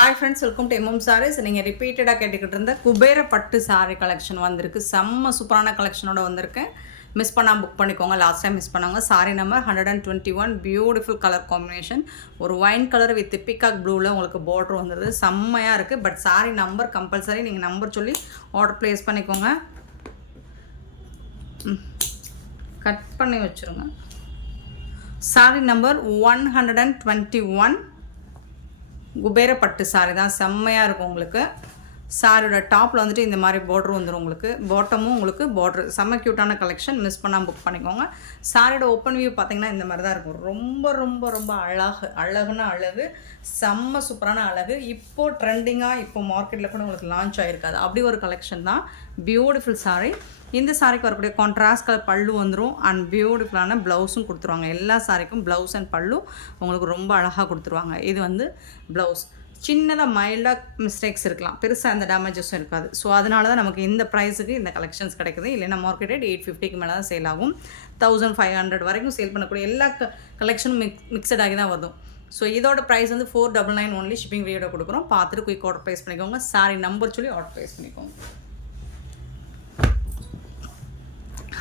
Hi friends, welcome to MM sarees. நீங்கள் ரிப்பீட்டடாக கேட்டுக்கிட்டு இருந்த குபேர பட்டு சாரீ கலெக்ஷன் வந்திருக்கு. செம்ம சூப்பரான கலெக்ஷனோட வந்திருக்கேன். மிஸ் பண்ணாமல் புக் பண்ணிக்கோங்க. லாஸ்ட் டைம் மிஸ் பண்ணாங்க. Sari number 121. Beautiful colour combination. ஒரு ஒயின் கலர் வித் பிகாக் ப்ளூவில் உங்களுக்கு பார்டர் வந்துடுது. செம்மையாக இருக்குது. பட் சாரீ நம்பர் கம்பல்சரி நீங்கள் நம்பர் சொல்லி ஆர்டர் ப்ளேஸ் பண்ணிக்கோங்க. கட் பண்ணி வச்சுருங்க. சாரீ நம்பர் 121. குபேர பட்டு சாரி தான். செம்மையாக இருக்கும் உங்களுக்கு. சாரியோட டாப்பில் வந்துட்டு இந்த மாதிரி பார்டர் வந்துடும் உங்களுக்கு. பாட்டமும் உங்களுக்கு பார்டர். செம்ம க்யூட்டான கலெக்ஷன். மிஸ் பண்ணாமல் புக் பண்ணிக்கோங்க. சாரியோட ஓப்பன் வியூ பார்த்திங்கன்னா இந்த மாதிரி தான் இருக்கும். ரொம்ப ரொம்ப ரொம்ப அழகுன்னா அழகு. செம்ம சூப்பரான அழகு. இப்போது ட்ரெண்டிங்காக இப்போ மார்க்கெட்டில் கூட உங்களுக்கு லான்ச் ஆகிருக்காது. அப்படி ஒரு கலெக்ஷன் தான். Beautiful sorry. இந்த சாரிக்கு வரக்கூடிய கான்ட்ராஸ்ட் கலர் பல்லு வந்துடும். அண்ட் பியூட்டிஃபுல்லான ப்ளவுஸும் கொடுத்துருவாங்க. எல்லா சாரிக்கும் ப்ளவுஸ் அண்ட் பல்லு உங்களுக்கு ரொம்ப அழகாக கொடுத்துருவாங்க. இது வந்து ப்ளவுஸ். சின்னதாக மைல்டாக மிஸ்டேக்ஸ் இருக்கலாம், பெருசாக அந்த டேமேஜஸும் இருக்காது. ஸோ அதனால தான் நமக்கு இந்த ப்ரைஸுக்கு இந்த கலெக்ஷன்ஸ் கிடைக்குது. இல்லைன்னா மார்க்கெட்டட் 850க்கு மேலே தான் சேல் ஆகும். 1500 வரைக்கும் சேல் பண்ணக்கூடிய எல்லா கலெக்ஷனும் மிக்சட் ஆகி தான் வரும். ஸோ இதோட ப்ரைஸ் வந்து 499 ஒன்லி. ஷிப்பிங் வீடியோட கொடுக்குறோம். பார்த்துட்டு குயிக் ஆர்டர் ப்ளேஸ் பண்ணிக்கோங்க. சாரி நம்பர் சொல்லி ஆர்டர் ப்ளேஸ் பண்ணிக்கோங்க.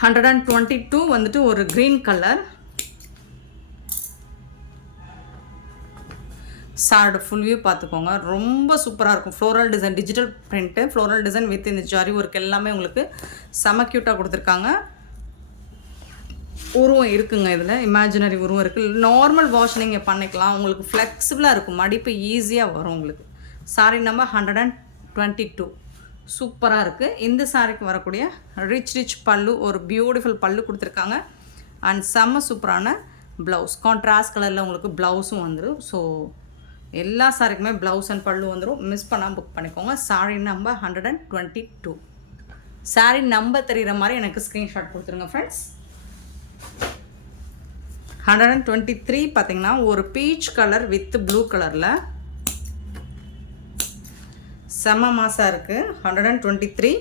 122 வந்துட்டு ஒரு க்ரீன் கலர். சாரோட ஃபுல் வியூ பார்த்துக்கோங்க. ரொம்ப சூப்பராக இருக்கும். Floral design, digital print, floral design with இந்த ஜரி ஒர்க் எல்லாமே உங்களுக்கு செம க்யூட்டாக கொடுத்துருக்காங்க. உருவம் இருக்குங்க. இதில் இமேஜினரி உருவம் இருக்குது. நார்மல் வாஷ் நீங்கள் பண்ணிக்கலாம். உங்களுக்கு ஃப்ளெக்சிபிளாக இருக்கும். மடிப்பு ஈஸியாக வரும் உங்களுக்கு. Sorry number 122. சூப்பராக இருக்குது. இந்த சாரிக்கு வரக்கூடிய ரிச் பல்லு, ஒரு பியூட்டிஃபுல் பல்லு கொடுத்துருக்காங்க. அண்ட் செம்ம சூப்பரான ப்ளவுஸ். கான்ட்ராஸ்ட் கலரில் உங்களுக்கு ப்ளவுஸும் வந்துடும். ஸோ எல்லா சாரிக்குமே ப்ளவுஸ் அண்ட் பல்லு வந்துடும். மிஸ் பண்ணாமல் புக் பண்ணிக்கோங்க. Sorry number 122. சாரி நம்பர் தெரிகிற மாதிரி எனக்கு ஸ்க்ரீன்ஷாட் கொடுத்துருங்க ஃப்ரெண்ட்ஸ். 123 பார்த்திங்கன்னா ஒரு பீச் கலர் வித் ப்ளூ கலரில் செம்ம மாசாக இருக்குது. 123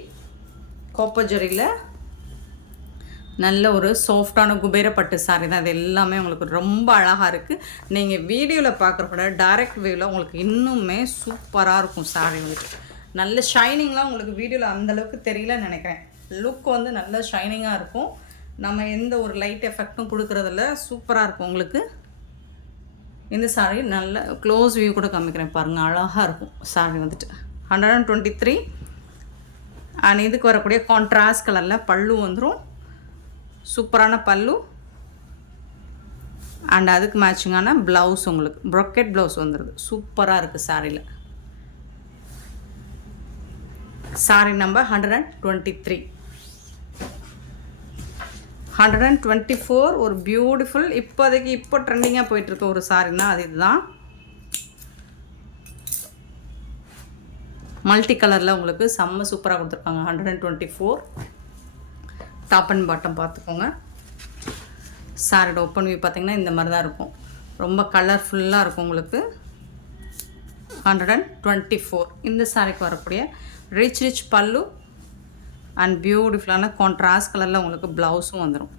காப்பர் ஜரியில் நல்ல ஒரு சாஃப்டான குபேர பட்டு சாரி தான். இது எல்லாமே உங்களுக்கு ரொம்ப அழகாக இருக்குது. நீங்கள் வீடியோவில் பார்க்குறப்பட டைரக்ட் வியூவில் உங்களுக்கு இன்னுமே சூப்பராக இருக்கும். சாரி வந்துட்டு நல்ல ஷைனிங்லாம் உங்களுக்கு வீடியோவில் அந்தளவுக்கு தெரியலன்னு நினைக்கிறேன். லுக் வந்து நல்ல ஷைனிங்காக இருக்கும். நம்ம எந்த ஒரு லைட் எஃபெக்டும் கொடுக்குறதில்ல. சூப்பராக இருக்கும் உங்களுக்கு. இந்த சாரி நல்ல க்ளோஸ் வியூ கூட காமிக்கிறேன் பாருங்கள். அழகாக இருக்கும் சாரி வந்துட்டு. 123. அண்ட் இதுக்கு வரக்கூடிய கான்ட்ராஸ்ட் கலரில் பல்லு வந்துடும். சூப்பரான பல்லு. அண்ட் அதுக்கு மேட்சிங்கான ப்ளவுஸ் உங்களுக்கு ப்ரொக்கெட் ப்ளவுஸ் வந்துடுது. சூப்பராக இருக்குது சாரியில். Sorry number 123. 124 ஒரு பியூட்டிஃபுல் இப்போதைக்கு இப்போ ட்ரெண்டிங்காக போயிட்டுருக்க ஒரு சாரின்னா அது இதுதான். மல்டி கலரில் உங்களுக்கு செம்ம சூப்பராக கொடுத்துருக்காங்க. 124. டாப் அண்ட் பாட்டம் பார்த்துக்கோங்க. சாரியோட ஓப்பன் வியூ பார்த்திங்கன்னா இந்த மாதிரி தான் இருக்கும். ரொம்ப கலர்ஃபுல்லாக இருக்கும் உங்களுக்கு. 124. இந்த சாரிக்கு வரக்கூடிய ரிச் பல்லு அண்ட் பியூட்டிஃபுல்லான கான்ட்ராஸ்ட் கலரில் உங்களுக்கு ப்ளவுஸும் வந்துடும்.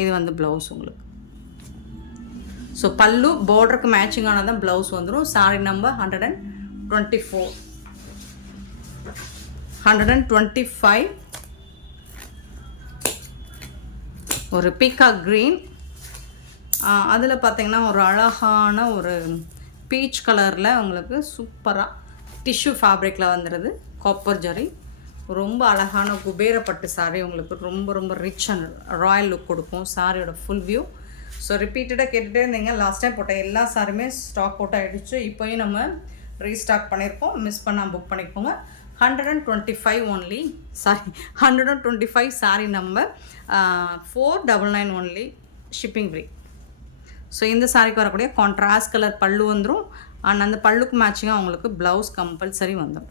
இது வந்து ப்ளவுஸ் உங்களுக்கு. ஸோ பல்லு பார்டருக்கு மேட்சிங்கான தான் ப்ளவுஸ் வந்துடும். Sorry number 124. 125 ஒரு பீகாக் க்ரீன். அதில் பார்த்திங்கன்னா ஒரு அழகான ஒரு பீச் கலரில் உங்களுக்கு சூப்பராக டிஷ்யூ ஃபேப்ரிக்கில் வந்துடுது. காப்பர் ஜரி. ரொம்ப அழகான குபேர பட்டு சாரி உங்களுக்கு ரொம்ப ரொம்ப ரிச் அண்ட் ராயல் லுக் கொடுக்கும். சாரியோட ஃபுல் வியூ. ஸோ ரிப்பீட்டடாக கேட்டுகிட்டே இருந்தீங்க. லாஸ்ட் டைம் போட்ட எல்லா சாரியுமே ஸ்டாக் அவுட் ஆகிடுச்சு. இப்போயும் நம்ம ரீஸ்டாக் பண்ணியிருக்கோம். மிஸ் பண்ணால் புக் பண்ணிக்கோங்க. 125 only. Sorry 125 sorry number 499 only. Shipping free. So இந்த சாரிக்கு வரக்கூடிய கான்ட்ராஸ்ட் கலர் பல்லு வந்துடும். அண்ட் அந்த பல்லுக்கு மேட்சிங்காக உங்களுக்கு ப்ளவுஸ் கம்பல்சரி வந்துடும்.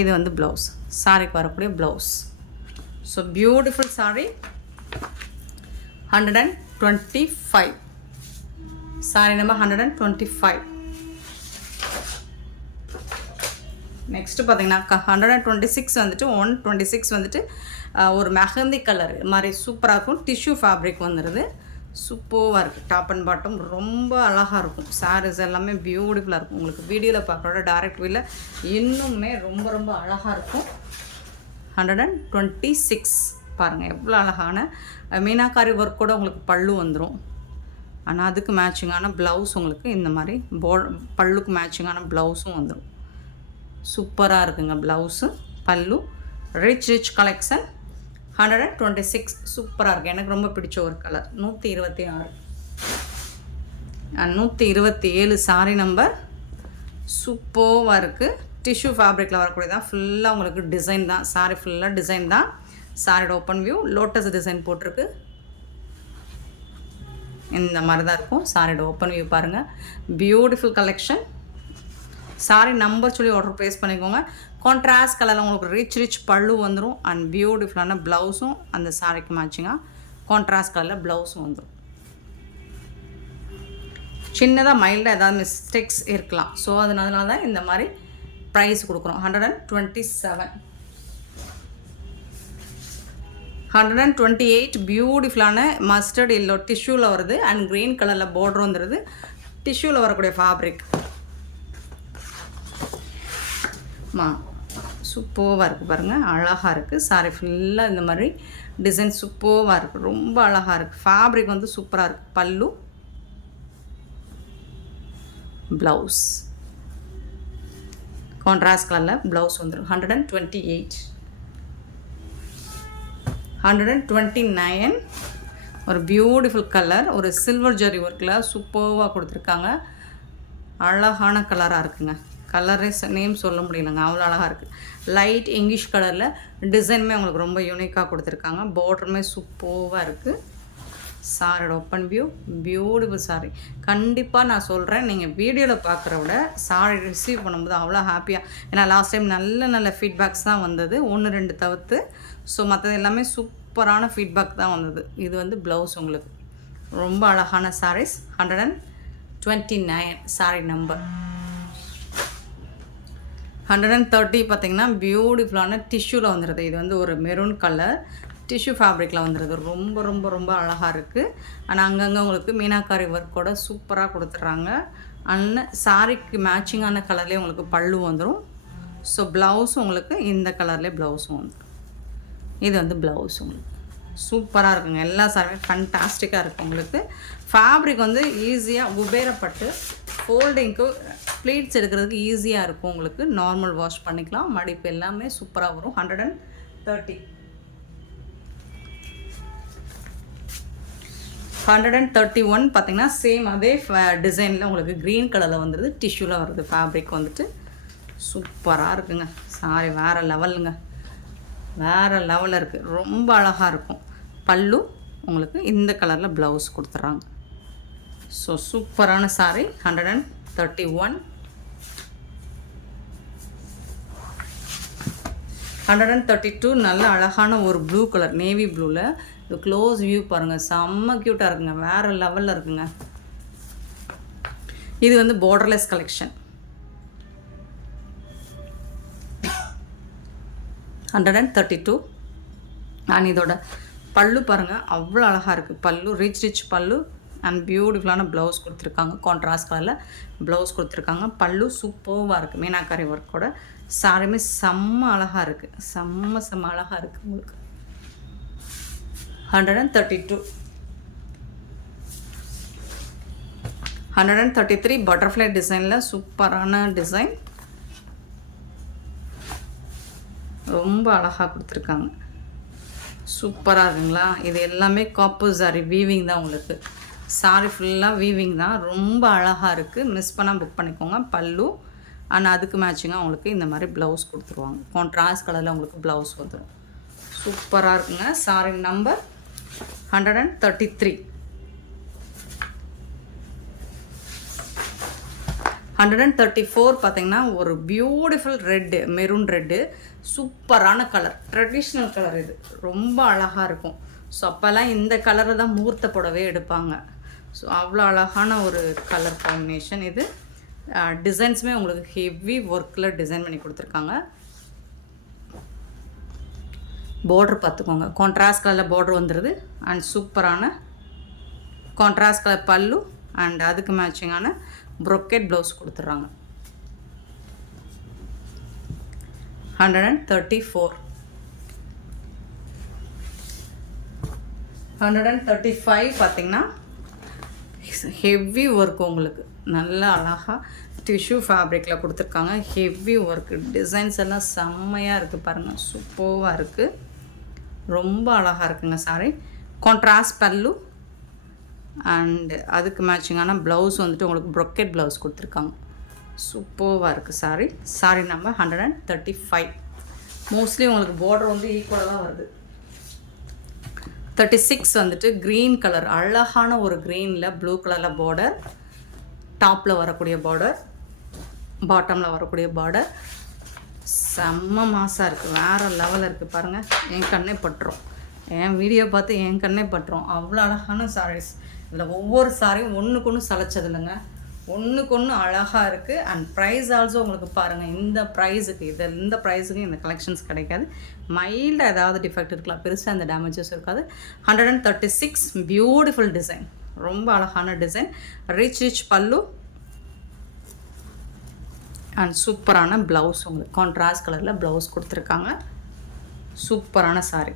இது வந்து ப்ளவுஸ். சாரிக்கு வரக்கூடிய blouse. So beautiful sorry. 125. Sorry number 125. Next பார்த்திங்கன்னா 126 வந்துட்டு 126 வந்துட்டு ஒரு மெஹந்தி கலர் மாதிரி சூப்பராக இருக்கும். டிஷ்யூ ஃபேப்ரிக் வந்துடுது. சூப்பராக இருக்குது. டாப் அண்ட் பாட்டம் ரொம்ப அழகாக இருக்கும். சாரீஸ் எல்லாமே பியூட்டிஃபுல்லாக இருக்கும். உங்களுக்கு வீடியோவில் பார்க்குறோட டைரக்ட் வியூவில் இன்னுமே ரொம்ப ரொம்ப அழகாக இருக்கும். 126 பாருங்கள் எவ்வளோ அழகான மீனாக்காரி ஒர்க் கூட உங்களுக்கு பல்லு வந்துடும். ஆனால் அதுக்கு மேட்சிங்கான ப்ளவுஸ் உங்களுக்கு இந்த மாதிரி பல்லுக்கு மேட்சிங்கான ப்ளவுஸும் வந்துடும். சூப்பராக இருக்குங்க ப்ளவுஸு பல்லு. Rich collection. 126 சூப்பராக இருக்குது. எனக்கு ரொம்ப பிடிச்ச ஒரு கலர். 126 127 sorry number. சூப்பராக இருக்குது. டிஷ்யூ ஃபேப்ரிக்கில் வரக்கூடியதான். ஃபுல்லாக உங்களுக்கு டிசைன் தான். சாரி ஃபுல்லாக டிசைன் தான். சாரியோட ஓப்பன் வியூ லோட்டஸ் டிசைன் போட்டிருக்கு. இந்த மாதிரி தான் இருக்கும் சாரியோட ஓப்பன் வியூ பாருங்கள். Beautiful collection. சாரி நம்பர் சொல்லி ஆர்டர் ப்ளேஸ் பண்ணிக்கோங்க. கான்ட்ராஸ்ட் கலரில் உங்களுக்கு ரிச் பல்லு வந்துடும். அண்ட் பியூட்டிஃபுல்லான ப்ளவுஸும் அந்த சாரிக்கு மேட்சிங்காக கான்ட்ராஸ்ட் கலரில் ப்ளவுஸும் வந்துடும். சின்னதாக மைல்டாக ஏதாவது மிஸ்டேக்ஸ் இருக்கலாம். ஸோ அதனால தான் இந்த மாதிரி ப்ரைஸ் கொடுக்குறோம். 127 128 பியூட்டிஃபுல்லான மஸ்டர்ட் எல்லோ டிஷ்யூவில் வருது. அண்ட் க்ரீன் கலரில் பார்டர் வந்துடுது. டிஷ்யூவில் வரக்கூடிய ஃபேப்ரிக் சூப்பராக இருக்குது பாருங்கள். அழகாக இருக்குது. சாரி ஃபுல்லாக இந்த மாதிரி டிசைன் சூப்பராக இருக்குது. ரொம்ப அழகாக இருக்குது. ஃபேப்ரிக் வந்து சூப்பராக இருக்குது. பல்லு ப்ளவுஸ் கான்ட்ராஸ்ட் கலரில் ப்ளவுஸ் வந்துடும். 128 129 ஒரு பியூட்டிஃபுல் கலர். ஒரு சில்வர் ஜரி ஒர்க்கில் சூப்பராக கொடுத்துருக்காங்க. அழகான கலராக இருக்குங்க. கலரே நேம் சொல்ல முடியலங்க, அவ்வளோ அழகாக இருக்குது. லைட் இங்கிலீஷ் கலரில் டிசைனுமே உங்களுக்கு ரொம்ப யூனிக்காக கொடுத்துருக்காங்க. பார்டருமே சூப்பராக இருக்குது. சாரியோட ஓப்பன் வியூ பியூட்டிஃபுல் சாரி. கண்டிப்பாக நான் சொல்கிறேன், நீங்கள் வீடியோவில் பார்க்குற விட சாரி ரிசீவ் பண்ணும்போது அவ்வளோ ஹாப்பியாக. ஏன்னா லாஸ்ட் டைம் நல்ல ஃபீட்பேக்ஸ் தான் வந்தது, 1-2 தவிர்த்து. ஸோ மற்றது எல்லாமே சூப்பரான ஃபீட்பேக் தான் வந்தது. இது வந்து ப்ளவுஸ் உங்களுக்கு ரொம்ப அழகான சாரீஸ். 129 sorry number. 130 பார்த்திங்கன்னா பியூட்டிஃபுல்லான டிஷ்யூவில் வந்துடுது. இது வந்து ஒரு மெரூன் கலர் டிஷ்யூ ஃபேப்ரிக்கில் வந்துடுது. ரொம்ப ரொம்ப ரொம்ப அழகாக இருக்குது. ஆனால் அங்கங்கே உங்களுக்கு மீனாக்காரி ஒர்க்கோட சூப்பராக கொடுத்துட்றாங்க. அண்ட் சாரிக்கு மேட்சிங்கான கலர்லேயே உங்களுக்கு பல்லு வந்துடும். ஸோ ப்ளவுஸும் உங்களுக்கு இந்த கலர்லேயே ப்ளவுஸும் வந்துடும். இது வந்து ப்ளவுஸ் உங்களுக்கு சூப்பராக இருக்குங்க. எல்லா சாரியுமே ஃபண்டாஸ்டிக்காக இருக்குது. உங்களுக்கு ஃபேப்ரிக் வந்து ஈஸியாக உபேரப்பட்டு ஃபோல்டிங்க்கு ப்ளீட்ஸ் எடுக்கிறதுக்கு ஈஸியாக இருக்கும். உங்களுக்கு நார்மல் வாஷ் பண்ணிக்கலாம். மடிப்பு எல்லாமே சூப்பராக வரும். 130 131 பார்த்திங்கன்னா சேம் அதே டிசைனில் உங்களுக்கு க்ரீன் கலரில் வந்துடுது. டிஷ்யூவில் வருது. ஃபேப்ரிக் வந்துட்டு சூப்பராக இருக்குங்க. சாரி வேறு லெவலுங்க. வேறு லெவலில் இருக்குது. ரொம்ப அழகாக இருக்கும். பல்லு உங்களுக்கு இந்த கலரில் ப்ளவுஸ் கொடுத்துட்றாங்க. ஸோ சூப்பரான சாரி. 131 132 நல்ல அழகான ஒரு ப்ளூ கலர் நேவி ப்ளூவில். இது க்ளோஸ் வியூ பாருங்கள், செம்ம க்யூட்டாக இருக்குங்க. வேறு லெவலில் இருக்குங்க. இது வந்து பார்டர்லெஸ் கலெக்ஷன். 132 அண்ட் இதோட பல்லு பாருங்கள் அவ்வளோ அழகாக இருக்குது. பல்லு ரிச் பல்லு அண்ட் பியூட்டிஃபுல்லான ப்ளவுஸ் கொடுத்துருக்காங்க. கான்ட்ராஸ்ட் கலரில் ப்ளவுஸ் கொடுத்துருக்காங்க. பல்லு சூப்பராக இருக்குது. மீனாக்காரி ஒர்க்கோட சாரியுமே செம்ம அழகாக இருக்குது. செம்ம அழகாக இருக்குது உங்களுக்கு. 132 133 பட்டர்ஃப்ளை டிசைனில் சூப்பரான டிசைன். ரொம்ப அழகாக கொடுத்துருக்காங்க. சூப்பராக இருக்குங்களா? இது எல்லாமே காப்பர் சாரி வீவிங் தான் உங்களுக்கு. சாரி ஃபுல்லாக வீவிங் தான். ரொம்ப அழகாக இருக்குது. மிஸ் பண்ணால் புக் பண்ணிக்கோங்க. பல்லு ஆனால் அதுக்கு மேட்சிங்காக உங்களுக்கு இந்த மாதிரி ப்ளவுஸ் கொடுத்துருவாங்க. கான்ட்ராஸ்ட் கலரில் உங்களுக்கு ப்ளவுஸ் வந்துடும். சூப்பராக இருக்குங்க. சாரி நம்பர் 133 134 பார்த்திங்கன்னா ஒரு பியூட்டிஃபுல் ரெட்டு, மெரூன் ரெட்டு, சூப்பரான கலர், ட்ரெடிஷ்னல் கலர். இது ரொம்ப அழகாக இருக்கும். ஸோ அப்போல்லாம் இந்த கலரை தான் முகூர்த்த புடவே எடுப்பாங்க. ஸோ அவ்வளோ அழகான ஒரு கலர் காம்பினேஷன் இது. டிசைன்ஸுமே உங்களுக்கு ஹெவி ஒர்க்கில் டிசைன் பண்ணி கொடுத்துருக்காங்க. பார்டர் பார்த்துக்கோங்க, கான்ட்ராஸ்ட் கலரில் பார்டர் வந்துடுது. அண்ட் சூப்பரான கான்ட்ராஸ்ட் கலர் பல்லு அண்ட் அதுக்கு மேட்சிங்கான ப்ரொக்கெட் ப்ளவுஸ் கொடுத்துட்றாங்க. 134. 135 பார்த்திங்கன்னா ஹெவி ஒர்க் உங்களுக்கு நல்லா அழகாக டிஷ்யூ ஃபேப்ரிக்கில் கொடுத்துருக்காங்க. ஹெவி ஒர்க்கு டிசைன்ஸ் எல்லாம் செம்மையாக இருக்குது பாருங்கள், சூப்பராக இருக்குது, ரொம்ப அழகாக இருக்குங்க சாரி. கான்ட்ராஸ்ட் பல்லு அண்டு அதுக்கு மேட்சிங்கான ப்ளவுஸ் வந்துட்டு உங்களுக்கு ப்ரொக்கெட் ப்ளவுஸ் கொடுத்துருக்காங்க. சூப்பராக இருக்குது சாரி. Sorry number 135. மோஸ்ட்லி உங்களுக்கு பார்டர் வந்து ஈக்குவலாக தான் வருது. 36 வந்துட்டு க்ரீன் கலர், அழகான ஒரு க்ரீனில் ப்ளூ கலரில் பார்டர், டாப்பில் வரக்கூடிய பார்டர், பாட்டமில் வரக்கூடிய பார்டர், செம்ம மாசாக இருக்குது, வேறு லெவலில் இருக்குது பாருங்கள். என் கண்ணே பட்டுரும், என் வீடியோ பார்த்து என் கண்ணே பட்டுரும், அவ்வளோ அழகான சாரீஸ். இதில் ஒவ்வொரு சாரியும் ஒன்றுக்கு ஒன்று சளைச்சது இல்லைங்க, ஒன்றுக்கு ஒன்று அழகாக இருக்குது. அண்ட் ப்ரைஸ் ஆல்சோ உங்களுக்கு பாருங்கள், இந்த ப்ரைஸுக்கு இந்த ப்ரைஸுக்கு இந்த கலெக்ஷன்ஸ் கிடைக்காது. மைல்டாக ஏதாவது டிஃபெக்ட் இருக்கலாம், பெருசாக இந்த டேமேஜஸ் இருக்காது. 136 பியூட்டிஃபுல் டிசைன், ரொம்ப அழகான டிசைன். ரிச் பல்லு அண்ட் சூப்பரான ப்ளவுஸ் உங்களுக்கு கான்ட்ராஸ்ட் கலரில் ப்ளவுஸ் கொடுத்துருக்காங்க. சூப்பரான சாரி.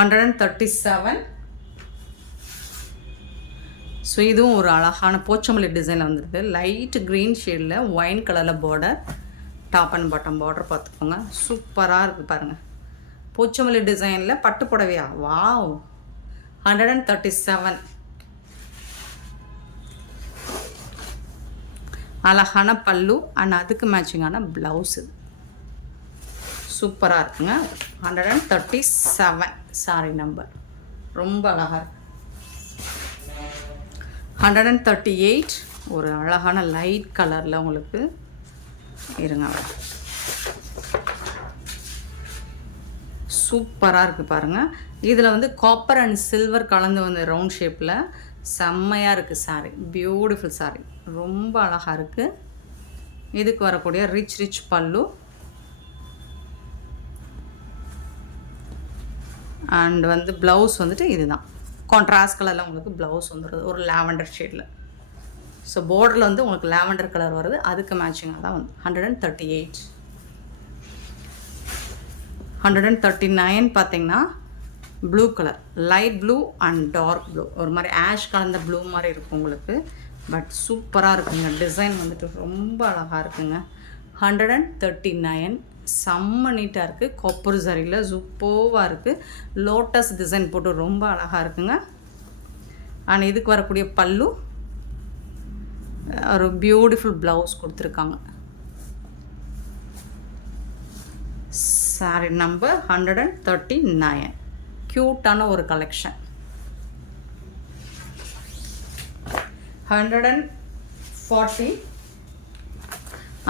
137. ஸோ இதுவும் ஒரு அழகான போச்சமல்லி டிசைனில் வந்துடுது. லைட் க்ரீன் ஷேடில் ஒயின் கலரில் border, top and bottom border பார்த்துக்கோங்க, சூப்பராக இருக்குது பாருங்கள். போச்சமல்லி டிசைனில் பட்டு புடவையா, வாவ். 137. அழகான பல்லு அண்ட் அதுக்கு மேட்சிங்கான ப்ளவுஸ், இது சூப்பராக இருக்குங்க. 137 சாரி நம்பர், ரொம்ப அழகாக இருக்குது. 138 ஒரு அழகான லைட் கலரில் உங்களுக்கு இருங்க, சூப்பராக இருக்குது பாருங்கள். இதில் வந்து காப்பர் அண்ட் சில்வர் கலந்து வந்து ரவுண்ட் ஷேப்பில் செம்மையாக இருக்குது சாரி, பியூட்டிஃபுல் சாரி, ரொம்ப அழகாக இருக்குது. இதுக்கு வரக்கூடிய ரிச் பல்லு அண்ட் வந்து ப்ளவுஸ் வந்துட்டு இதுதான் கான்ட்ராஸ்ட் கலரில் உங்களுக்கு ப்ளவுஸ் வந்துடுது, ஒரு லாவெண்டர் ஷேடில். ஸோ பார்டரில் வந்து உங்களுக்கு லாவெண்டர் கலர் வருது, அதுக்கு மேட்சிங்காக தான் வந்து 138. 139 பார்த்திங்கன்னா blue colour, light blue and dark blue, ஒரு மாதிரி ஆஷ் கலந்த ப்ளூ மாதிரி இருக்கும் உங்களுக்கு, பட் சூப்பராக இருக்குங்க. டிசைன் வந்துட்டு ரொம்ப அழகாக இருக்குங்க. 139 செம்ம நீட்டாக இருக்குது, கொப்பர் சரியில் சூப்பராக இருக்குது, லோட்டஸ் டிசைன் போட்டு ரொம்ப அழகாக இருக்குங்க. அண்ட் இதுக்கு வரக்கூடிய பல்லு ஒரு பியூட்டிஃபுல் ப்ளவுஸ் கொடுத்துருக்காங்க. சாரி நம்பர் 139, க்யூட்டான ஒரு கலெக்ஷன். 140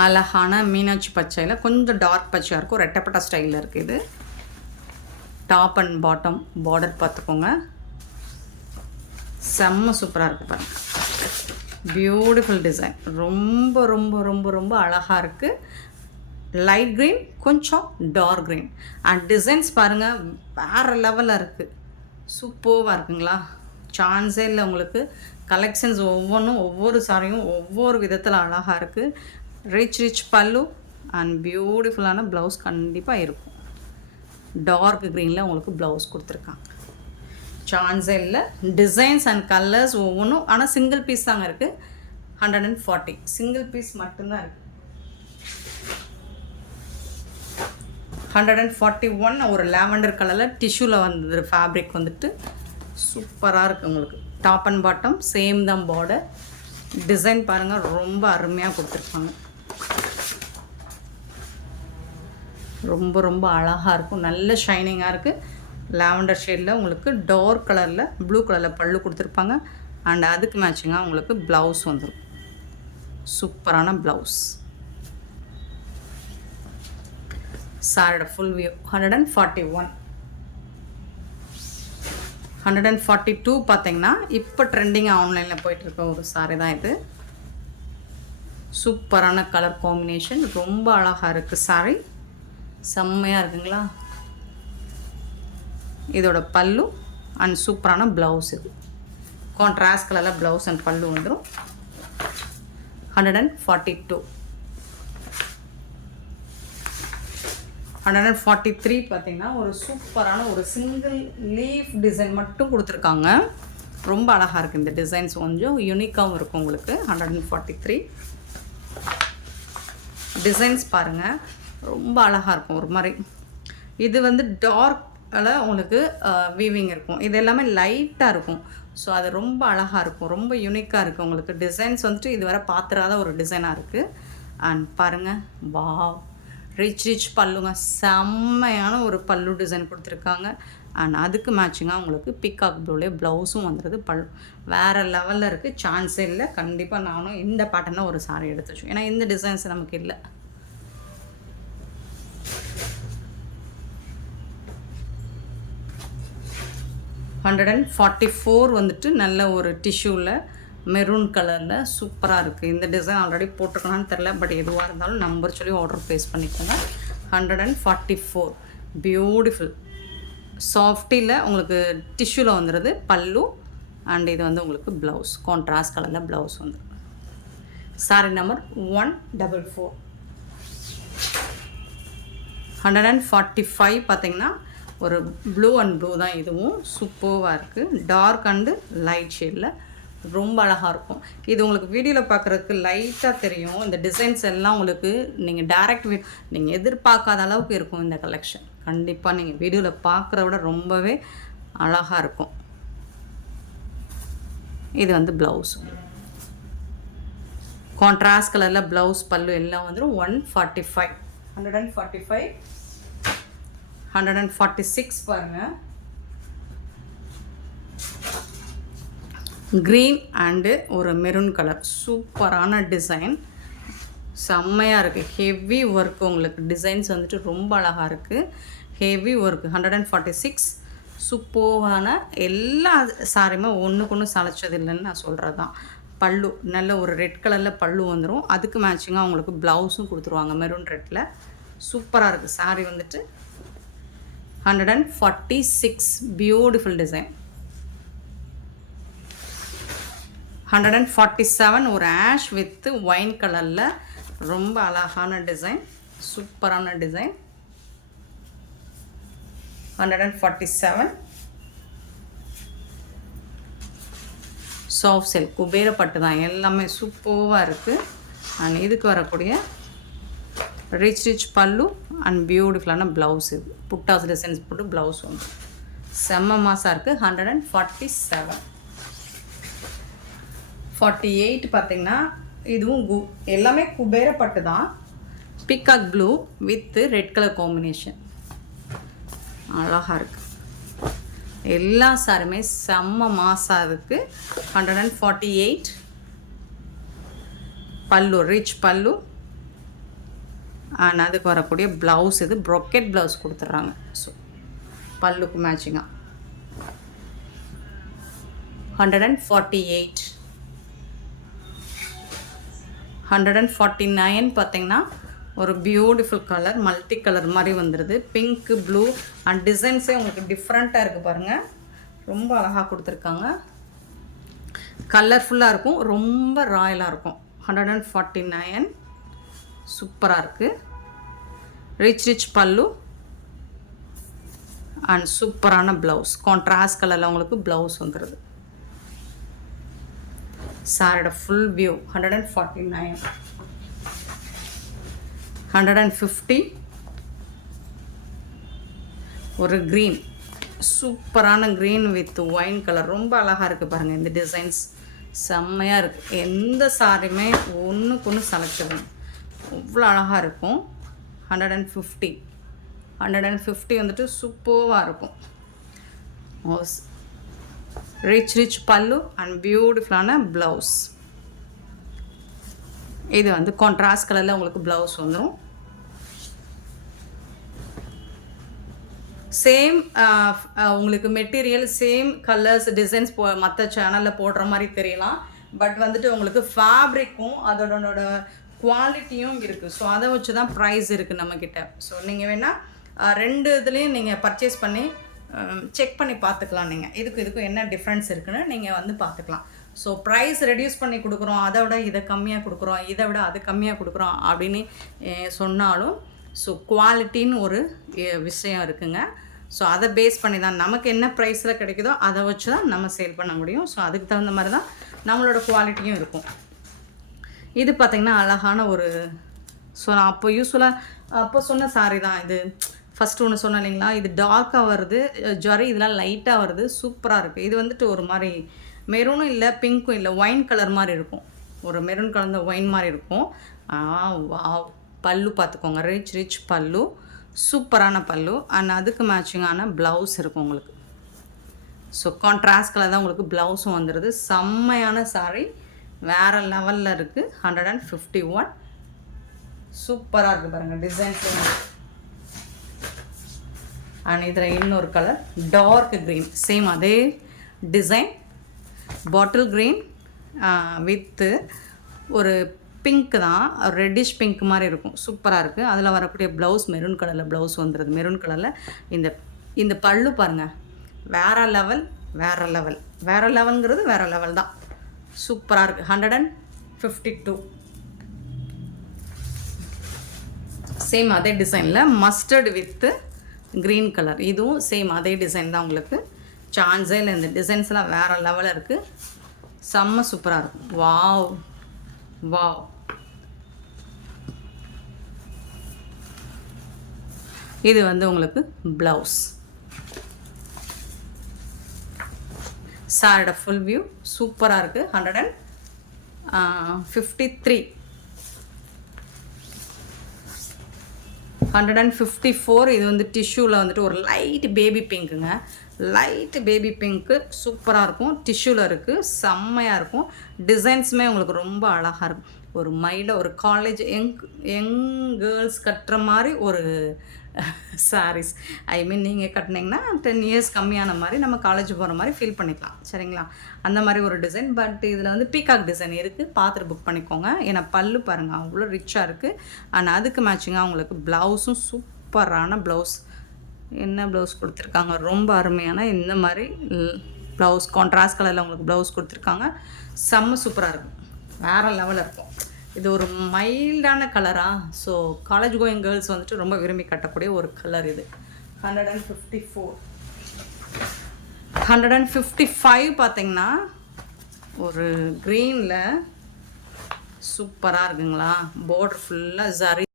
அழகான மீனாட்சி பச்சையில் கொஞ்சம் டார்க் பச்சையாக இருக்கும், ரெட்டப்பட்ட ஸ்டைலில் இருக்குது. இது டாப் அண்ட் பாட்டம் பார்டர் பார்த்துக்கோங்க, செம்ம சூப்பராக இருக்குது பாருங்கள், பியூட்டிஃபுல் டிசைன், ரொம்ப ரொம்ப ரொம்ப ரொம்ப அழகாக இருக்குது. லைட் க்ரீன் கொஞ்சம் டார்க் க்ரீன் அண்ட் டிசைன்ஸ் பாருங்கள் வேறு லெவலில் இருக்குது, சூப்பராக இருக்குங்களா, சான்ஸே இல்லை உங்களுக்கு. கலெக்ஷன்ஸ் ஒவ்வொன்றும் ஒவ்வொரு சாரியும் ஒவ்வொரு விதத்தில் அழகாக இருக்குது. ரிச் பல்லு அண்ட் பியூட்டிஃபுல்லான ப்ளவுஸ் கண்டிப்பாக இருக்கும். டார்க் க்ரீனில் உங்களுக்கு ப்ளவுஸ் கொடுத்துருக்காங்க, சான்ஸே இல்லை. டிசைன்ஸ் அண்ட் கலர்ஸ் ஒவ்வொன்றும், ஆனால் சிங்கிள் பீஸ் தாங்க இருக்குது. 140 சிங்கிள் பீஸ் மட்டும்தான் இருக்குது. 141 ஒரு லாவெண்டர் கலரில் டிஷ்யூவில் வந்து ஃபேப்ரிக் வந்துட்டு சூப்பராக இருக்குது உங்களுக்கு. டாப் அண்ட் பாட்டம் சேம் தான் பார்டர், டிசைன் பாருங்கள் ரொம்ப அருமையாக கொடுத்துருப்பாங்க, ரொம்ப ரொம்ப அழகாக இருக்கும், நல்ல ஷைனிங்காக இருக்குது. லாவெண்டர் ஷேடில் உங்களுக்கு டார்க் கலரில் ப்ளூ கலரில் பல்லு கொடுத்துருப்பாங்க அண்ட் அதுக்கு மேட்சிங்காக உங்களுக்கு ப்ளவுஸ் வந்துடும், சூப்பரான ப்ளவுஸ். சாரியோட ஃபுல் வியூ 141. 142 பார்த்தீங்கன்னா இப்போ ட்ரெண்டிங்காக ஆன்லைனில் போயிட்டுருக்க ஒரு சாரி தான் இது. சூப்பரான கலர் காம்பினேஷன், ரொம்ப அழகாக இருக்குது சாரி, செம்மையாக இருக்குங்களா. இதோட பல்லு அண்ட் சூப்பரான ப்ளவுஸ். இது கான்ட்ராஸ்ட் கலரில் ப்ளவுஸ் அண்ட் பல்லு வந்துடும். 142. 143 பார்த்தீங்கன்னா ஒரு சூப்பரான ஒரு சிங்கிள் லீஃப் டிசைன் மட்டும் கொடுத்துருக்காங்க. ரொம்ப அழகாக இருக்குது இந்த டிசைன்ஸ், கொஞ்சம் யூனிக்காகவும் இருக்கும் உங்களுக்கு. 143 டிசைன்ஸ் பாருங்கள், ரொம்ப அழகாக இருக்கும். ஒரு மாதிரி இது வந்து டார்க்கில் உங்களுக்கு வீவிங் இருக்கும், இது எல்லாமே லைட்டாக இருக்கும். ஸோ அது ரொம்ப அழகாக இருக்கும், ரொம்ப யூனிக்காக இருக்குது உங்களுக்கு. டிசைன்ஸ் வந்துட்டு இதுவரை பார்த்துறாத ஒரு டிசைனாக இருக்குது. அண்ட் பாருங்கள், வாவ், ரிச் பல்லுங்க, செம்மையான ஒரு பல்லு டிசைன் கொடுத்துருக்காங்க. அண்ட் அதுக்கு மேட்சிங்காக உங்களுக்கு பிகாக் ப்ளூலே ப்ளவுஸும் வந்துடுது. வேறு லெவலில் இருக்குது, சான்ஸே இல்லை. கண்டிப்பாக நானும் இந்த பேட்டர்னில் ஒரு சாரீ எடுத்து வச்சோம், ஏன்னா இந்த டிசைன்ஸ் நமக்கு இல்லை. $144 வந்துட்டு நல்ல ஒரு டிஷ்யூவில் மெரூன் கலரில் சூப்பராக இருக்குது. இந்த டிசைன் ஆல்ரெடி போட்டிருக்கலான்னு தெரில, பட் எதுவாக இருந்தாலும் நம்பர் சொல்லி ஆர்டர் ப்ளேஸ் பண்ணிக்கோங்க. 144 பியூட்டிஃபுல் சாஃப்டியில் உங்களுக்கு டிஷ்யூவில் வந்துடுது பல்லு. அண்ட் இது வந்து உங்களுக்கு ப்ளவுஸ், கான்ட்ராஸ்ட் கலரில் ப்ளவுஸ் வந்துடும். Sorry number 144. 145 பார்த்தீங்கன்னா ஒரு ப்ளூ அண்ட் ப்ளூ தான், இதுவும் சூப்பராக இருக்குது. டார்க் அண்டு லைட் ஷேடில் ரொம்ப அழகாக இருக்கும். இது உங்களுக்கு வீடியோவில் பார்க்குறதுக்கு லைட்டாக தெரியும். இந்த டிசைன்ஸ் எல்லாம் உங்களுக்கு நீங்கள் டைரக்ட் நீங்கள் எதிர்பார்க்காத அளவுக்கு இருக்கும் இந்த கலெக்ஷன். கண்டிப்பாக நீங்கள் வீடியோவில் பார்க்குற விட ரொம்பவே அழகாக இருக்கும். இது வந்து ப்ளவுஸ், கான்ட்ராஸ்ட் கலரில் ப்ளவுஸ் பல்லு எல்லாம் வந்துடும். 145. 145. 146 பாருங்கள், க்ரீன் அண்டு ஒரு மெரூன் கலர், சூப்பரான டிசைன், செம்மையாக இருக்குது. ஹெவி ஒர்க் உங்களுக்கு, டிசைன்ஸ் வந்துட்டு ரொம்ப அழகாக இருக்குது, ஹெவி ஒர்க். 146 சூப்பரான எல்லா சாரியுமே ஒன்றுக்கு ஒன்று சளைச்சது இல்லைன்னு நான் சொல்கிறது தான். பல்லு நல்ல ஒரு ரெட் கலரில் பல்லு வந்துடும், அதுக்கு மேட்சிங்காக உங்களுக்கு ப்ளவுஸும் கொடுத்துருவாங்க மெரூன் ரெட்டில். சூப்பராக இருக்குது சாரி வந்துட்டு. 146 பியூட்டிஃபுல் டிசைன். 147 ஒரு ஆஷ் வித் ஒயின் கலரில் ரொம்ப அழகான டிசைன், சூப்பரான டிசைன். 147 சாஃப்ட் சில்க் குபேரப்பட்டு தான், எல்லாமே சூப்பராக இருக்குது. அண்ட் இதுக்கு வரக்கூடிய ரிச் பல்லு அண்ட் பியூட்டிஃபுல்லான ப்ளவுஸ். இது புட்டாஸ் டிசைன்ஸ் போட்டு ப்ளவுஸ் வந்து செம்ம மாசாக இருக்குது. 147. 48 பார்த்திங்கன்னா இதுவும் எல்லாமே குபேரப்பட்டு தான், peacock blue with red colour combination, அழகாக இருக்குது. எல்லா சாருமே செம்ம மாசாக இருக்குது. 148 பல்லு, ரிச் பல்லு அண்ட் அதுக்கு வரக்கூடிய ப்ளவுஸ். இது ப்ரொக்கெட் ப்ளவுஸ் கொடுத்துட்றாங்க, ஸோ பல்லுக்கு மேட்சிங்காக. 148. 149 பார்த்திங்கன்னா ஒரு பியூட்டிஃபுல் கலர், மல்டி கலர் மாதிரி வந்துடுது. பிங்க்கு, ப்ளூ அண்ட் டிசைன்ஸே உங்களுக்கு டிஃப்ரெண்ட்டாக இருக்குது பாருங்கள், ரொம்ப அழகாக கொடுத்துருக்காங்க. கலர்ஃபுல்லாக இருக்கும், ரொம்ப ராயலாக இருக்கும். 149 சூப்பராக இருக்குது. ரிச் பல்லு அண்ட் சூப்பரான ப்ளவுஸ், கான்ட்ராஸ்ட் கலரில் உங்களுக்கு ப்ளவுஸ் வந்துடுது. சாரோட ஃபுல் வியூ. 149. 150 ஒரு க்ரீன், சூப்பரான க்ரீன் வித் ஒயின் கலர், ரொம்ப அழகாக இருக்குது பாருங்கள். இந்த டிசைன்ஸ் செம்மையாக இருக்குது. எந்த சாரியுமே ஒன்றுக்கு ஒன்று செலக்ட் அவ்வளோ அழகாக இருக்கும். 150. 150 வந்துட்டு சூப்பராக இருக்கும். ரிச் பல்லு அண்ட் பியூட்டிஃபுல்லான ப்ளவுஸ். இது வந்து கான்ட்ராஸ்ட் கலரில் உங்களுக்கு ப்ளவுஸ் வந்துடும். சேம் உங்களுக்கு மெட்டீரியல் சேம் கலர்ஸ் டிசைன்ஸ் மற்ற சேனலில் போடுற மாதிரி தெரியலாம், பட் வந்துட்டு உங்களுக்கு ஃபேப்ரிக்கும் அதோட குவாலிட்டியும் இருக்குது. ஸோ அதை வச்சு தான் ப்ரைஸ் இருக்குது நம்மக்கிட்ட. ஸோ நீங்கள் வேணால் ரெண்டு இதுலேயும் நீங்கள் பர்ச்சேஸ் பண்ணி செக் பண்ணி பார்த்துக்கலாம். நீங்கள் இதுக்கும் என்ன டிஃப்ரென்ஸ் இருக்குன்னு நீங்கள் வந்து பார்த்துக்கலாம். ஸோ ப்ரைஸ் ரெடியூஸ் பண்ணி கொடுக்குறோம், அதை விட இதை கம்மியாக கொடுக்குறோம், இதை விட அது கம்மியாக கொடுக்குறோம் அப்படின்னு சொன்னாலும் ஸோ குவாலிட்டின்னு ஒரு விஷயம் இருக்குங்க. ஸோ அதை பேஸ் பண்ணி தான் நமக்கு என்ன ப்ரைஸில் கிடைக்குதோ அதை வச்சு தான் நம்ம சேல் பண்ண முடியும். ஸோ அதுக்கு தகுந்த மாதிரி தான் நம்மளோட குவாலிட்டியும் இருக்கும். இது பார்த்திங்கன்னா அழகான ஒரு நான் அப்போ யூஸ்ஃபுல்லாக அப்போ சொன்ன சாரி தான் இது. ஃபஸ்ட்டு ஒன்று சொன்னேன் இல்லைங்களா, இது டார்க்காக வருது, ஜரி இதெல்லாம் லைட்டாக வருது, சூப்பராக இருக்குது. இது வந்துட்டு ஒரு மாதிரி மெரூனும் இல்லை பிங்க்கும் இல்லை, ஒயின் கலர் மாதிரி இருக்கும், ஒரு மெரூன் கலந்த ஒயின் மாதிரி இருக்கும். பல்லு பார்த்துக்கோங்க, ரிச் பல்லு, சூப்பரான பல்லு. அண்ட் அதுக்கு மேட்சிங்கான ப்ளவுஸ் இருக்கும் உங்களுக்கு. ஸோ கான்ட்ராஸ்ட் கலர் தான் உங்களுக்கு ப்ளவுஸும் வந்துடுது. செம்மையான சாரீ, வேறு லெவலில் இருக்குது. 151 சூப்பராக இருக்குது பாருங்கள் டிசைன்ஸ். அண்ட் இதில் இன்னொரு கலர் டார்க் க்ரீன், சேம் அதே டிசைன், பாட்டில் க்ரீன் வித்து ஒரு பிங்க் தான், ரெட்டிஷ் பிங்க் மாதிரி இருக்கும், சூப்பராக இருக்குது. அதில் வரக்கூடிய ப்ளவுஸ் மெரூன் கலரில் ப்ளவுஸ் வந்துடுது. மெரூன் கலரில் இந்த பல்லு பாருங்கள், வேறு லெவலுங்கிறது வேறு லெவல் தான், சூப்பராக இருக்குது. 152 சேம் அதே டிசைனில் மஸ்டர்டு வித்து க்ரீன் கலர், இதுவும் சேம் அதே டிசைன் தான் உங்களுக்கு. சான்ஸே இல்லை, இந்த டிசைன்ஸ்லாம் வேறு லெவலில் இருக்குது, செம்ம சூப்பராக இருக்கும். வாவ். இது வந்து உங்களுக்கு ப்ளவுஸ். சாரோட ஃபுல் வியூ சூப்பராக இருக்குது. 153 154. இது வந்து டிஷ்யூவில் வந்துட்டு ஒரு லைட் பேபி பிங்க்குங்க, லைட்டு பேபி பிங்க்கு சூப்பராக இருக்கும். டிஷ்யூவில் இருக்குது, செம்மையாக இருக்கும். டிசைன்ஸுமே உங்களுக்கு ரொம்ப அழகாக இருக்கும். ஒரு மைல்டாக ஒரு காலேஜ் யங் கேர்ள்ஸ் கட்டுற மாதிரி ஒரு சாரீஸ். ஐ மீன் நீங்கள் கட்டினீங்கன்னா 10 இயர்ஸ் கம்மியான மாதிரி நம்ம காலேஜ் போகிற மாதிரி ஃபீல் பண்ணிக்கலாம், சரிங்களா? அந்த மாதிரி ஒரு டிசைன். பட் இதில் வந்து பீகாக் டிசைன் இருக்குது, பார்த்துட்டு புக் பண்ணிக்கோங்க. ஏன்னா பல்லு பாருங்கள் அவ்வளோ ரிச்சாக இருக்குது. அண்ட் அதுக்கு மேட்சிங்காக உங்களுக்கு ப்ளவுஸும் சூப்பரான ப்ளவுஸ். என்ன ப்ளவுஸ் கொடுத்துருக்காங்க, ரொம்ப அருமையான இந்த மாதிரி ப்ளவுஸ், கான்ட்ராஸ்ட் கலரில் உங்களுக்கு ப்ளவுஸ் கொடுத்துருக்காங்க. செம்ம சூப்பராக இருக்கும், வேறு லெவலில் இருக்கும். இது ஒரு மைல்டான கலராக, ஸோ காலேஜ் கோயிங் கேர்ள்ஸ் வந்துட்டு ரொம்ப விரும்பி கட்டக்கூடிய ஒரு கலர் இது. 154 155 பார்த்திங்கன்னா ஒரு க்ரீனில் சூப்பராக இருக்குங்களா, பார்டர் ஃபுல்லாக ஜரி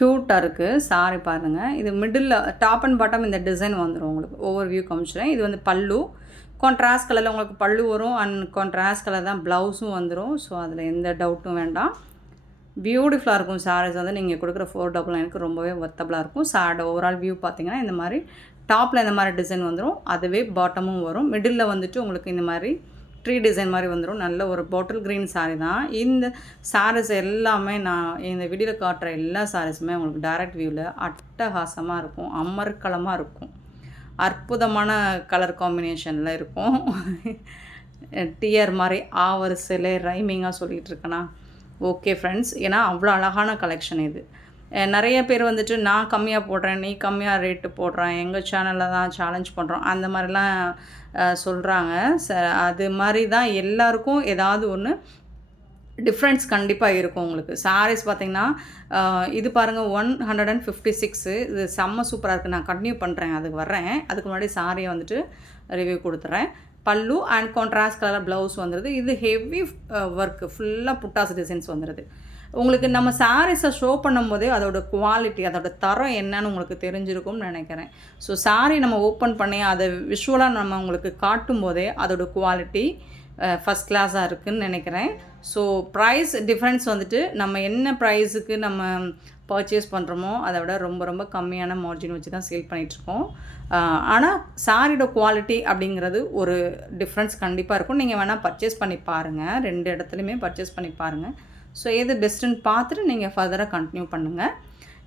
க்யூட்டாக இருக்குது. சாரி பாருங்கள், இது மிடில் டாப் அண்ட் பாட்டம் இந்த டிசைன் வந்துடும் உங்களுக்கு. ஓவர் வியூ காமிச்சிடுறேன். இது வந்து பல்லு, கான்ட்ராஸ்ட் கலரில் உங்களுக்கு பல்லு வரும், அண்ட் கான்ட்ராஸ்ட் கலர் தான் ப்ளவுஸும் வந்துடும். ஸோ அதில் எந்த டவுட்டும் வேண்டாம், பியூட்டிஃபுல்லாக இருக்கும். சாரீஸ் வந்து நீங்கள் கொடுக்குற 499க்கு ரொம்பவே ஒர்த்தபுளாக இருக்கும். சாரோட ஓவரால் வியூ பார்த்திங்கன்னா இந்த மாதிரி டாப்பில் இந்த மாதிரி டிசைன் வந்துடும், அதுவே பாட்டமும் வரும். மிடில் வந்துட்டு உங்களுக்கு இந்த மாதிரி ட்ரீ டிசைன் மாதிரி வந்துடும். நல்ல ஒரு பாட்டில் க்ரீன் சாரீ தான். இந்த சாரீஸ் எல்லாமே நான் இந்த வீடியோவில் காட்டுற எல்லா சாரீஸுமே உங்களுக்கு டைரக்ட் வியூவில் அட்டகாசமாக இருக்கும், அமர்க்களமாக இருக்கும், அற்புதமான கலர் காம்பினேஷனில் இருக்கும். டியர் மாதிரி ஆவரிசையில் ரைமிங்காக சொல்லிகிட்டு இருக்கேனா? ஓகே ஃப்ரெண்ட்ஸ், ஏன்னா அவ்வளோ அழகான கலெக்ஷன் இது. நிறைய பேர் வந்துட்டு நான் கம்மியாக போடுறேன், நீ கம்மியாக ரேட்டு போடுறேன், எங்கள் சேனலில் தான் சேலஞ்ச் பண்ணுறோம், அந்த மாதிரிலாம் சொல்கிறாங்க. அது மாதிரி தான் எல்லாருக்கும் ஏதாவது ஒன்று டிஃப்ரென்ஸ் கண்டிப்பாக இருக்கும் உங்களுக்கு. சாரீஸ் பார்த்திங்கன்னா இது பாருங்கள் 156, இது செம்ம சூப்பராக இருக்குது. நான் கண்டினியூ பண்ணுறேன், அதுக்கு வர்றேன். அதுக்கு முன்னாடி சாரியை வந்துட்டு ரிவ்யூ கொடுத்துட்றேன். பல்லு அண்ட் கான்ட்ராஸ்ட் கலர் ப்ளவுஸ் வந்துடுது. இது ஹெவி ஒர்க்கு, ஃபுல்லாக புட்டாஸ் டிசைன்ஸ் வந்துடுது. உங்களுக்கு நம்ம சாரீஸை ஷோ பண்ணும் போதே அதோட குவாலிட்டி, அதோட தரம் என்னன்னு உங்களுக்கு தெரிஞ்சிருக்கும்னு நினைக்கிறேன். ஸோ சாரீ நம்ம ஓப்பன் பண்ணி அதை விஷுவலாக நம்ம உங்களுக்கு காட்டும் போதே அதோட குவாலிட்டி ஃபஸ்ட் கிளாஸாக இருக்குதுன்னு நினைக்கிறேன். ஸோ ப்ரைஸ் டிஃப்ரென்ஸ் வந்துட்டு நம்ம என்ன ப்ரைஸுக்கு நம்ம பர்ச்சேஸ் பண்ணுறோமோ அதை விட ரொம்ப ரொம்ப கம்மியான மார்ஜின் வச்சு தான் சேல் பண்ணிகிட்ருக்கோம். ஆனால் சாரியோட குவாலிட்டி அப்படிங்கிறது ஒரு டிஃப்ரென்ஸ் கண்டிப்பாக இருக்கும். நீங்கள் வேணால் பர்ச்சேஸ் பண்ணி பாருங்கள், 2 இடத்துலையுமே பர்ச்சேஸ் பண்ணி பாருங்கள். ஸோ எது பெஸ்ட்டுன்னு பார்த்துட்டு நீங்கள் ஃபர்தராக கண்டினியூ பண்ணுங்கள்.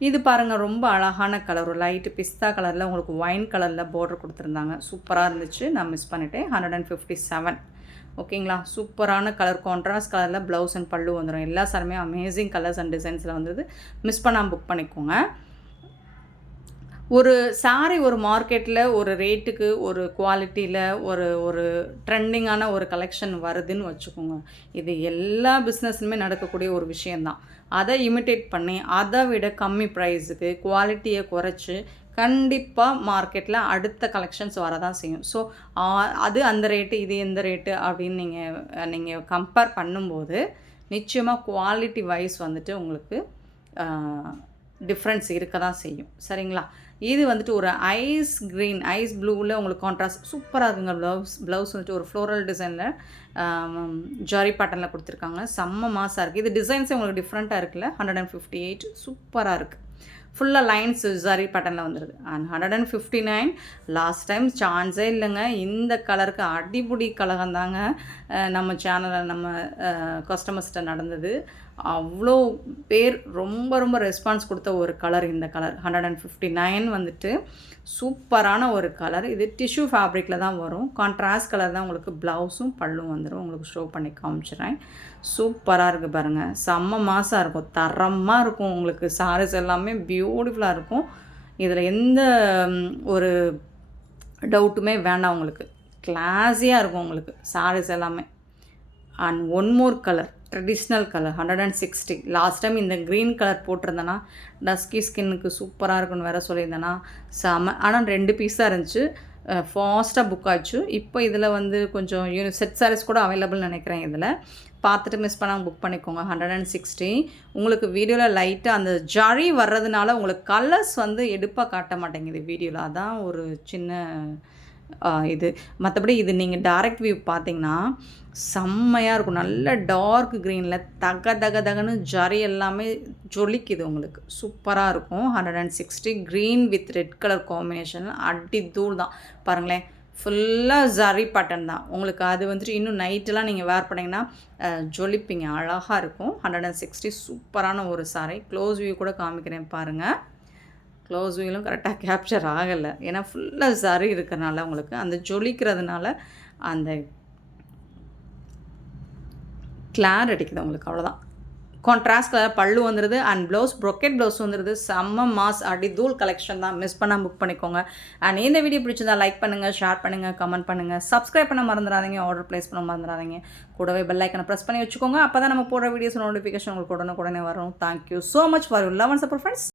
இது பாருங்கள், ரொம்ப அழகான கலர், ஒரு லைட்டு பிஸ்தா கலரில் உங்களுக்கு ஒயின் கலரில் பார்டர் கொடுத்துருந்தாங்க, சூப்பராக இருந்துச்சு. நான் மிஸ் பண்ணிட்டேன். 157 ஓகேங்களா? சூப்பரான கலர், கான்ட்ராஸ்ட் கலரில் ப்ளவுஸ் அண்ட் பல்லு வந்துடும். எல்லா சாருமே அமேசிங் கலர்ஸ் அண்ட் டிசைன்ஸில் வந்தது. மிஸ் பண்ணாமல் புக் பண்ணிக்கோங்க. ஒரு சாரி ஒரு மார்க்கெட்டில் ஒரு ரேட்டுக்கு ஒரு குவாலிட்டியில் ஒரு ஒரு ட்ரெண்டிங்கான ஒரு கலெக்ஷன் வருதுன்னு வச்சுக்கோங்க. இது எல்லா பிஸ்னஸ்லுமே நடக்கக்கூடிய ஒரு விஷயந்தான். அதை இமிட்டேட் பண்ணி அதை விட கம்மி ப்ரைஸுக்கு குவாலிட்டியை குறைச்சி கண்டிப்பாக மார்க்கெட்டில் அடுத்த கலெக்ஷன்ஸ் வரதான் செய்யும். ஸோ அது அந்த ரேட்டு இது எந்த ரேட்டு அப்படின்னு நீங்கள் கம்பேர் பண்ணும்போது நிச்சயமாக குவாலிட்டி வைஸ் வந்துட்டு உங்களுக்கு டிஃப்ரென்ஸ் இருக்க தான் செய்யும். சரிங்களா? இது வந்துட்டு ஒரு ஐஸ் க்ரீன் ஐஸ் ப்ளூவில் உங்களுக்கு கான்ட்ராஸ்ட் சூப்பராக இருக்குங்க. ப்ளவுஸ் வந்துட்டு ஒரு ஃப்ளோரல் டிசைனில் ஜரி பேட்டர்னில் கொடுத்துருக்காங்க. செம்ம மாசாக இருக்குது. இது டிசைன்ஸே உங்களுக்கு டிஃப்ரெண்ட்டாக இருக்குல்ல. 158 சூப்பராக இருக்குது. ஃபுல்லாக லைன்ஸ் ஜரி பேட்டர்னில் வந்துடுது. அண்ட் 159 லாஸ்ட் டைம் சான்ஸே இல்லைங்க. இந்த கலருக்கு அடிபுடி கலகம் தாங்க நம்ம சேனலில் நம்ம கஸ்டமர்ஸ்கிட்ட நடந்தது. அவ்வளோ பேர் ரொம்ப ரொம்ப ரெஸ்பான்ஸ் கொடுத்த ஒரு கலர் இந்த கலர் 159 வந்துட்டு சூப்பரான ஒரு கலர். இது டிஷ்யூ ஃபேப்ரிக்கில் தான் வரும். கான்ட்ராஸ்ட் கலர் தான் உங்களுக்கு ப்ளவுஸும் பல்லும் வந்துடும். உங்களுக்கு ஷோ பண்ணி காமிச்சிடுறேன். சூப்பராக இருக்குது பாருங்கள். செம்ம மாசாக இருக்கும். தரமாக இருக்கும். உங்களுக்கு சாரீஸ் எல்லாமே பியூட்டிஃபுல்லாக இருக்கும். இதில் எந்த ஒரு டவுட்டுமே வேண்டாம். உங்களுக்கு கிளாஸியாக இருக்கும் உங்களுக்கு சாரீஸ் எல்லாமே. And one more colour traditional colour 160. Last time இந்த க்ரீன் கலர் போட்டிருந்தேன்னா டஸ்கி ஸ்கின்னுக்கு சூப்பராக இருக்குன்னு வேறு சொல்லியிருந்தேன்னா செம. ஆனால் 2 பீஸ் தான் இருந்துச்சு. ஃபாஸ்ட்டாக புக் ஆச்சு. இப்போ இதில் வந்து கொஞ்சம் செட் சாரீஸ் கூட அவைலபிள் நினைக்கிறேன். இதில் பார்த்துட்டு மிஸ் பண்ணாமல் புக் பண்ணிக்கோங்க. 160. உங்களுக்கு வீடியோவில் லைட்டாக அந்த ஜரி வர்றதுனால உங்களுக்கு கலர்ஸ் வந்து எடுப்பாக காட்ட மாட்டேங்குது வீடியோவில். அதான் ஒரு சின்ன இது. மற்றபடி இது நீங்கள் டைரக்ட் வியூ பார்த்தீங்கன்னா செம்மையாக இருக்கும். நல்ல டார்க் க்ரீனில் தகன்னு ஜரி எல்லாமே ஜொலிக்குது உங்களுக்கு. சூப்பராக இருக்கும். 160 green with red colour combination அடி தூள் தான். பாருங்களேன், ஃபுல்லாக ஜரி பேட்டர்ன் தான் உங்களுக்கு. அது வந்துட்டு இன்னும் நைட்டெலாம் நீங்கள் வேர் பண்ணிங்கன்னா ஜொலிப்பீங்க. அழகாக இருக்கும். 160 சூப்பரான ஒரு சாரி. க்ளோஸ் வியூ கூட காமிக்கிறேன் பாருங்கள். க்ளோஸ் வியூலும் கரெக்டாக கேப்சர் ஆகலை. ஏன்னா ஃபுல்லாக சரி இருக்கிறனால உங்களுக்கு அந்த ஜொலிக்கிறதுனால அந்த கிளார் அடிக்குது உங்களுக்கு. அவ்வளோதான். கான்ட்ராஸ்ட் கலர் பல்லு வந்துடுது. அண்ட் ப்ளவுஸ் ப்ரொக்கெட் ப்ளவுஸ் வந்துடுது. செம்ம மாஸ் அடி தூள் கலெக்ஷன் தான். மிஸ் பண்ணால் புக் பண்ணிக்கோங்க. அண்ட் இந்த வீடியோ பிடிச்சிருந்தா லைக் பண்ணுங்கள், ஷேர் பண்ணுங்கள், கமெண்ட் பண்ணுங்கள், சப்ஸ்கிரைப் பண்ண மறந்துடாதீங்க, ஆர்டர் ப்ளேஸ் பண்ண மறந்துடாதீங்க. கூடவே பெல் ஐக்கனை ப்ரெஸ் பண்ணி வச்சுக்கோங்க. அப்போ தான் நம்ம போடுற வீடியோஸ் நோட்டிஃபிகேஷன் உங்களுக்கு உடனே வரும். Thank you so much for your love and support friends.